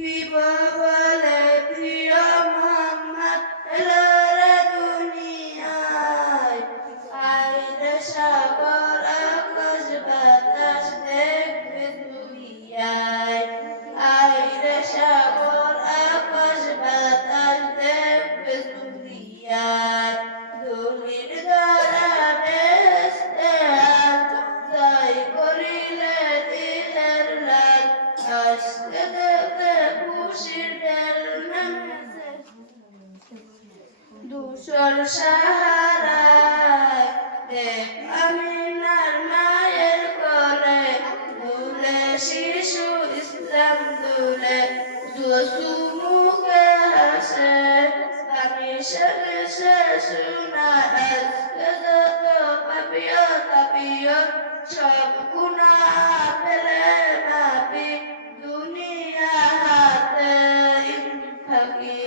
বলে প্রিয় মোহাম্মদ এলো রে দুনিয়ায়, আইরে সাগর আকাশ বাতাস দেখবে দুনিয়ায়, আইরে সাগর আকাশ বাতাস দেখবে দুনিয়ায়, ধুলির দ্বারা বেহেশতে আজ জয় করিলে দিলের লাল, আজকে দেখে খুশির ঢেল নামেছে ধূসর সাহারায়, দেখ আমিনার মায়ের কোলে দুলে শিশু ইসলাম দুলে, যশু মুখে হাসে আমি শেষে শোনা, আজকে যত পাপিও তাপিও সব গুনাহ ফেলে মাপি দুনিয়া হাতে ফাঁকি।